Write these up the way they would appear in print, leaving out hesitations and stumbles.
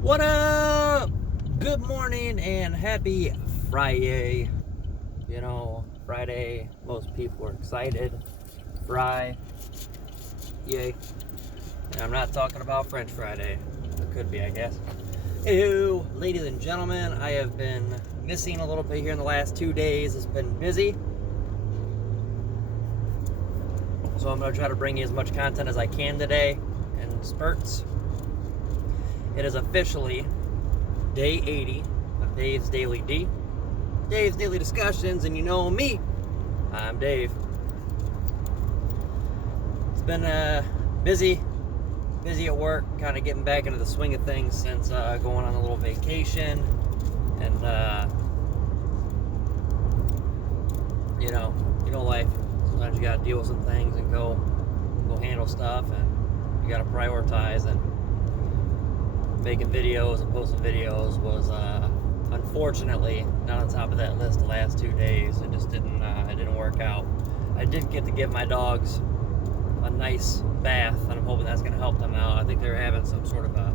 What up? Good morning and happy Friday. You know, Friday, most people are excited. Yay. And I'm not talking about French Friday. It could be, I guess. Ew, ladies and gentlemen, I have been missing a little bit here in the last 2 days. It's been busy. So I'm going to try to bring you as much content as I can today in spurts. It is officially day 80 of Dave's Daily D. Dave's Daily Discussions, and you know me. I'm Dave. It's been busy at work, kind of getting back into the swing of things since going on a little vacation. And, you know life. Sometimes you gotta deal with some things and go handle stuff, and you gotta prioritize. And making videos and posting videos was unfortunately not on top of that list the last 2 days. It just didn't work out. I did get to give my dogs a nice bath, and I'm hoping that's going to help them out. I think they're having some sort of a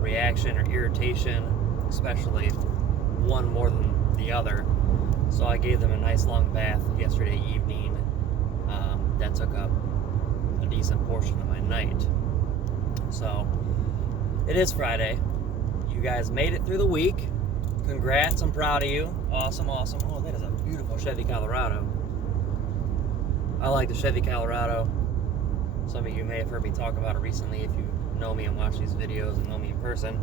reaction or irritation, especially one more than the other. So I gave them a nice long bath yesterday evening. That took up a decent portion of my night. So it is Friday. You guys made it through the week. Congrats, I'm proud of you. Awesome. Oh, that is a beautiful Chevy Colorado. I like the Chevy Colorado. Some of you may have heard me talk about it recently if you know me and watch these videos and know me in person.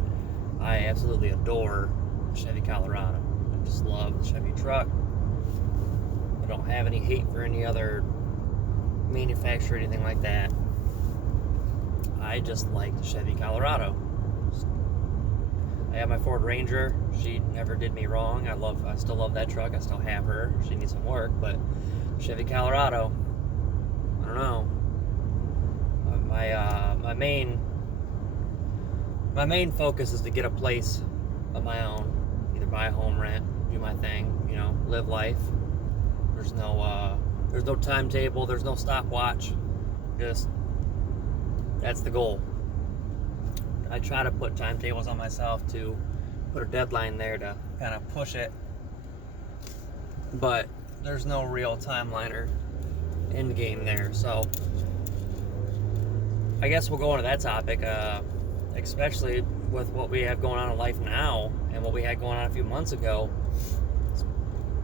I absolutely adore the Chevy Colorado. I just love the Chevy truck. I don't have any hate for any other manufacturer or anything like that. I just like the Chevy Colorado. I have my Ford Ranger. She never did me wrong. I still love that truck. I still have her. She needs some work, but Chevy Colorado, I don't know. My main focus is to get a place of my own, either buy a home, rent, do my thing, live life. There's no timetable. There's no stopwatch. Just that's the goal. I try to put timetables on myself to put a deadline there to kind of push it, but there's no real timeline or end game there. So I guess we'll go into that topic, especially with what we have going on in life now and what we had going on a few months ago.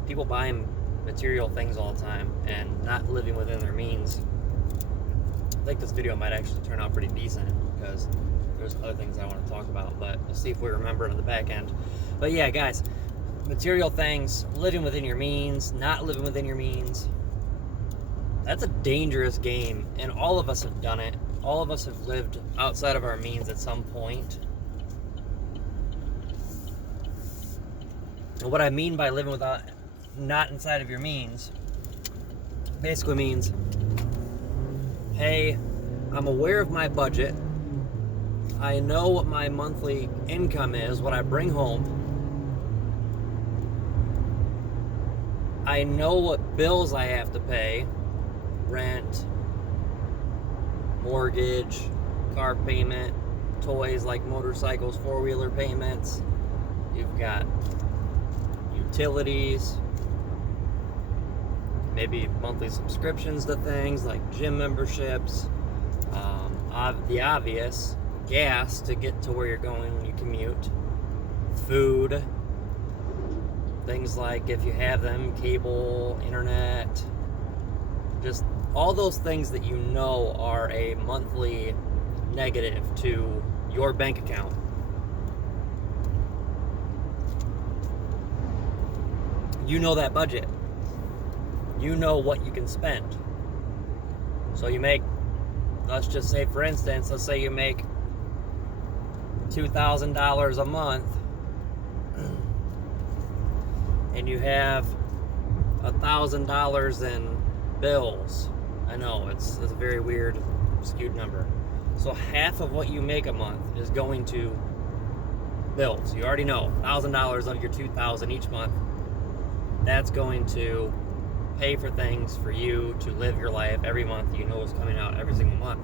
People buying material things all the time and not living within their means. I think this video might actually turn out pretty decent because there's other things I want to talk about, but we'll see if we remember it on the back end. But yeah, guys, material things, living within your means, not living within your means, that's a dangerous game, and all of us have done it. All of us have lived outside of our means at some point. And what I mean by living without, not inside of your means, basically means, hey, I'm aware of my budget. I know what my monthly income is, what I bring home. I know what bills I have to pay, rent, mortgage, car payment, toys like motorcycles, four-wheeler payments. You've got utilities, maybe monthly subscriptions to things like gym memberships, the obvious, gas to get to where you're going when you commute, food, things like, if you have them, cable, internet, just all those things that you know are a monthly negative to your bank account. You know that budget. You know what you can spend. So you make, let's just say, for instance, let's say you make $2,000 a month and you have $1,000 in bills. I know it's a very weird, skewed number. So half of what you make a month is going to bills. You already know $1,000 of your $2,000 each month. That's going to pay for things for you to live your life every month. You know what's coming out every single month.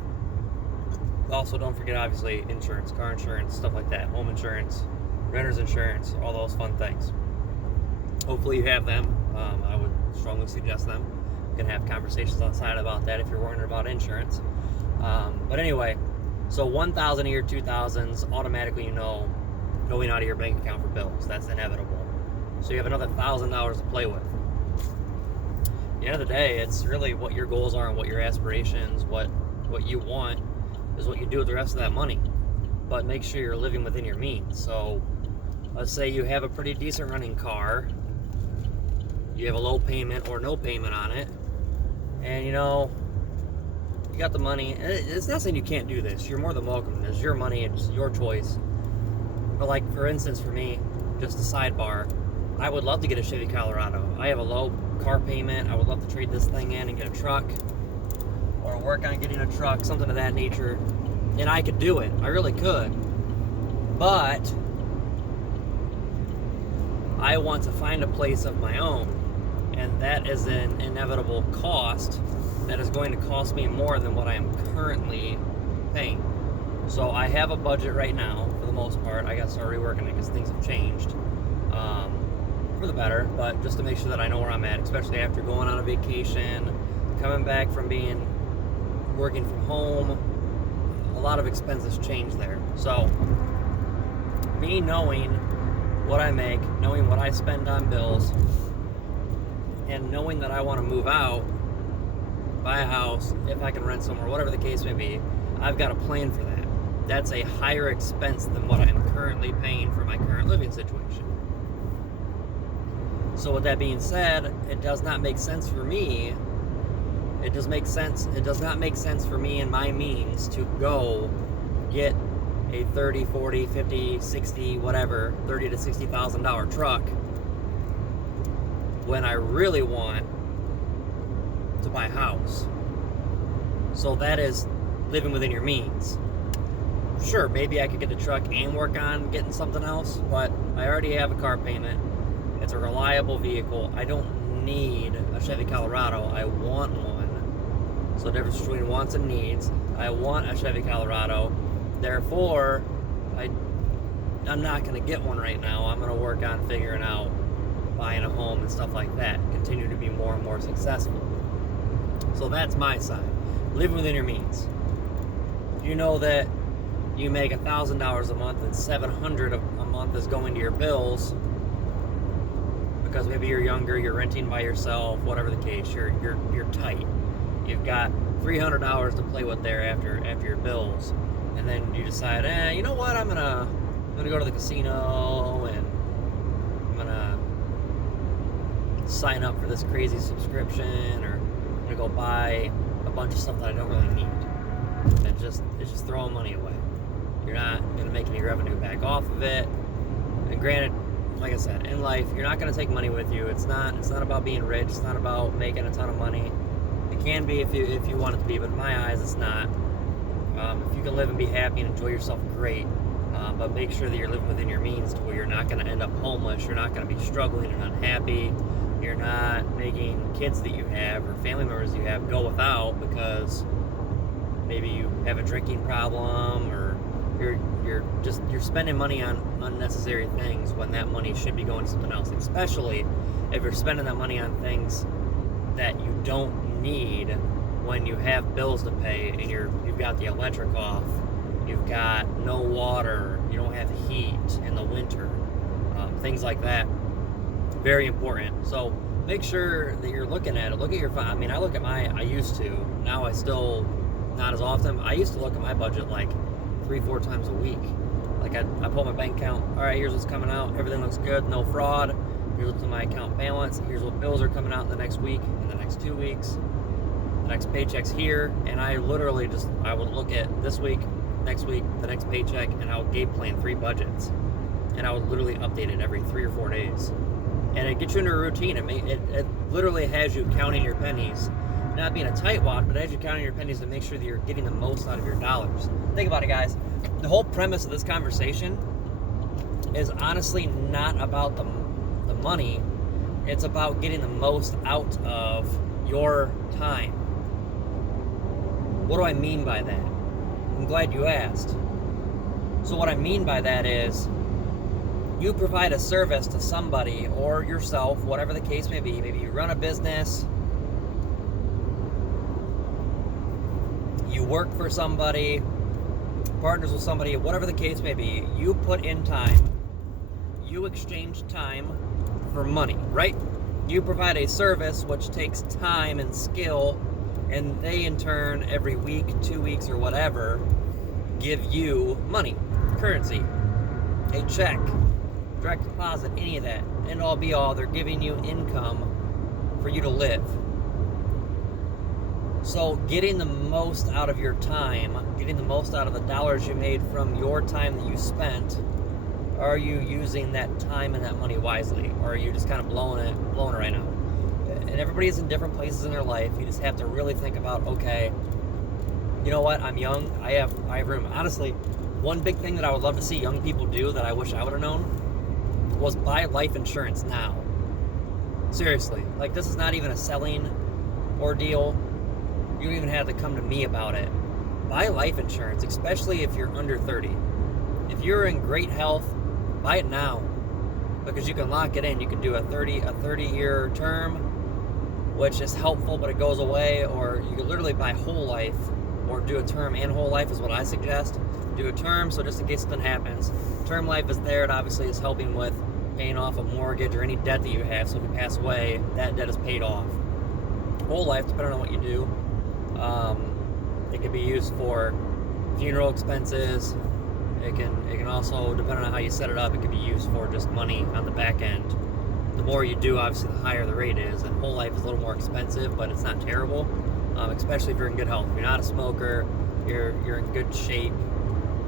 Also, don't forget, obviously, insurance, car insurance, stuff like that, home insurance, renter's insurance, all those fun things. Hopefully you have them. I would strongly suggest them. You can have conversations on the side about that if you're worrying about insurance. But anyway, so 1,000 a year, 2,000s, automatically, you know, going out of your bank account for bills. That's inevitable. So you have another $1,000 to play with. At the end of the day, it's really what your goals are and what your aspirations, what you want is what you do with the rest of that money. But make sure you're living within your means. So let's say you have a pretty decent running car, you have a low payment or no payment on it, and you know, you got the money. It's not saying you can't do this. You're more than welcome. It's your money, it's your choice. But like, for instance, for me, just a sidebar, I would love to get a Chevy Colorado. I have a low car payment. I would love to trade this thing in and get a truck, or work on getting a truck, something of that nature. And I could do it. I really could. But I want to find a place of my own. And that is an inevitable cost that is going to cost me more than what I am currently paying. So I have a budget right now, for the most part. I got started reworking it because things have changed for the better, but just to make sure that I know where I'm at, especially after going on a vacation, coming back from working from home, a lot of expenses change there. So me knowing what I make, knowing what I spend on bills, and knowing that I want to move out, buy a house, if I can rent somewhere, whatever the case may be, I've got a plan for that. That's a higher expense than what I'm currently paying for my current living situation. So with that being said, it does not make sense for me. It does not make sense for me and my means to go get a 30, 40, 50, 60, whatever, $30,000 to $60,000 truck when I really want to buy a house. So that is living within your means. Sure, maybe I could get the truck and work on getting something else, but I already have a car payment. It's a reliable vehicle. I don't need a Chevy Colorado. I want one. So the difference between wants and needs. I want a Chevy Colorado. Therefore, I'm not going to get one right now. I'm going to work on figuring out buying a home and stuff like that. Continue to be more and more successful. So that's my side. Live within your means. You know that you make $1,000 a month and $700 a month is going to your bills because maybe you're younger, you're renting by yourself, whatever the case, you're tight. You've got $300 to play with there after your bills, and then you decide, you know what, I'm gonna go to the casino and I'm gonna sign up for this crazy subscription, or I'm gonna go buy a bunch of stuff that I don't really need. It's just throwing money away. You're not gonna make any revenue back off of it. And granted, like I said, in life, you're not gonna take money with you. It's not about being rich. It's not about making a ton of money. It can be if you want it to be, but in my eyes, it's not. If you can live and be happy and enjoy yourself, great. But make sure that you're living within your means to where you're not going to end up homeless. You're not going to be struggling and unhappy. You're not making kids that you have or family members you have go without because maybe you have a drinking problem, or you're spending money on unnecessary things when that money should be going to something else. Especially if you're spending that money on things that you don't need when you have bills to pay and you've got the electric off, you've got no water, you don't have heat in the winter, things like that. Very important. So make sure that you're looking at it. Look at your, I used to, now I still, not as often. I used to look at my budget like 3-4 times a week. Like I pull my bank account, all right, here's what's coming out, everything looks good, no fraud, here's what's in my account balance, here's what bills are coming out in the next week, in the next 2 weeks, the next paycheck's here, and I literally I would look at this week, next week, the next paycheck, and I would game plan 3 budgets, and I would literally update it every 3 or 4 days, and it gets you into a routine. It literally has you counting your pennies, not being a tightwad, but as you're counting your pennies to make sure that you're getting the most out of your dollars. Think about it, guys. The whole premise of this conversation is honestly not about the money. It's about getting the most out of your time. What do I mean by that? I'm glad you asked. So what I mean by that is, you provide a service to somebody or yourself, whatever the case may be. Maybe you run a business, you work for somebody, partners with somebody, whatever the case may be. You put in time, you exchange time for money, right? You provide a service which takes time and skill, and they in turn, every week, 2 weeks, or whatever, give you money, currency, a check, direct deposit, any of that. End all be all, they're giving you income for you to live. So getting the most out of your time, getting the most out of the dollars you made from your time that you spent, are you using that time and that money wisely? Or are you just kind of blowing it right now? And everybody is in different places in their life. You just have to really think about, okay, you know what, I'm young, I have room. Honestly, one big thing that I would love to see young people do that I wish I would have known was buy life insurance now. Seriously, like, this is not even a selling ordeal. You don't even have to come to me about it. Buy life insurance, especially if you're under 30. If you're in great health, buy it now, because you can lock it in. You can do a 30-year term, which is helpful, but it goes away. Or you can literally buy whole life, or do a term and whole life is what I suggest. Do a term, so just in case something happens. Term life is there. It obviously is helping with paying off a mortgage or any debt that you have. So if you pass away, that debt is paid off. Whole life, depending on what you do, it can be used for funeral expenses. It can also, depending on how you set it up, it can be used for just money on the back end. The more you do, obviously, the higher the rate is. And whole life is a little more expensive, but it's not terrible, especially if you're in good health. If you're not a smoker, you're in good shape,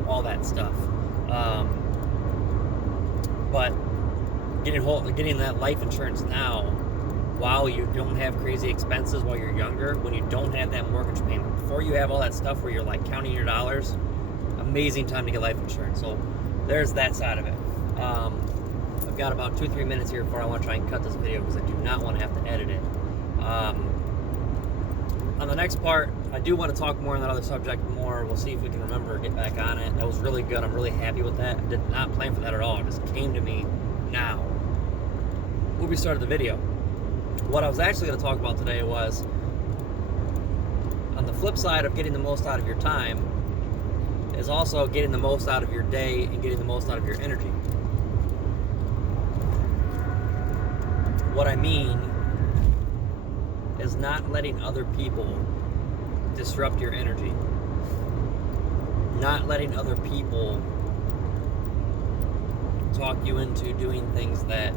all that stuff. But getting that life insurance now, while you don't have crazy expenses while you're younger, when you don't have that mortgage payment, before you have all that stuff where you're like counting your dollars, amazing time to get life insurance. So there's that side of it. I've got about 2-3 minutes here before I want to try and cut this video, because I do not want to have to edit it. On the next part, I do want to talk more on that other subject more. We'll see if we can remember to get back on it. That was really good. I'm really happy with that. I did not plan for that at all. It just came to me now when we started the video. What I was actually going to talk about today was, on the flip side of getting the most out of your time, is also getting the most out of your day and getting the most out of your energy. What I mean is not letting other people disrupt your energy. Not letting other people talk you into doing things that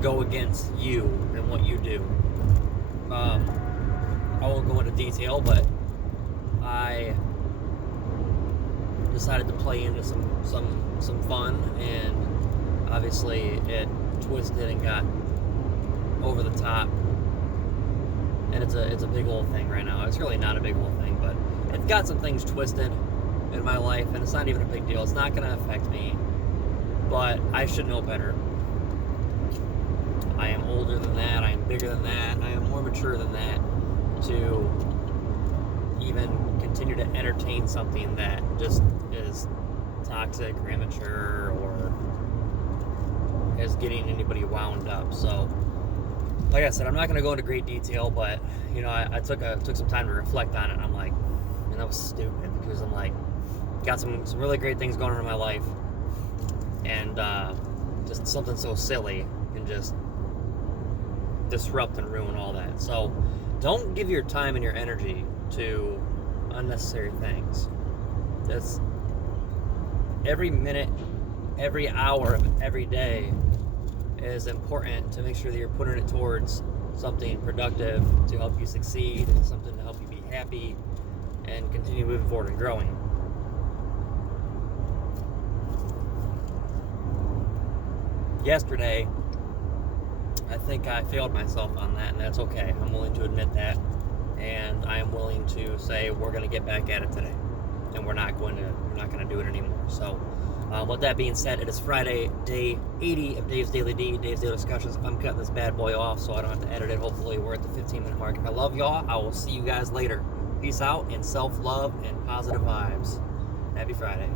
go against you and what you do. I won't go into detail, but I decided to play into some fun, and obviously it twisted and got over the top, and it's a big old thing right now. It's really not a big old thing, but it's got some things twisted in my life, and it's not even a big deal. It's not going to affect me, but I should know better. I am older than that, I am bigger than that, I am more mature than that to even continue to entertain something that just is toxic or immature or is getting anybody wound up. So, like I said, I'm not going to go into great detail, but you know, I took some time to reflect on it, and I'm like, man, that was stupid, because I'm like, got some really great things going on in my life, and just something so silly can just disrupt and ruin all that. So don't give your time and your energy to unnecessary things. That's every minute, every hour of every day is important to make sure that you're putting it towards something productive to help you succeed, something to help you be happy and continue moving forward and growing. Yesterday, I think I failed myself on that, and that's okay. I'm willing to admit that, and I am willing to say we're going to get back at it today, and we're not going to do it anymore. So, with that being said, it is Friday, day 80 of Dave's Daily D, Dave's Daily Discussions. I'm cutting this bad boy off so I don't have to edit it. Hopefully, we're at the 15-minute mark. I love y'all. I will see you guys later. Peace out and self-love and positive vibes. Happy Friday.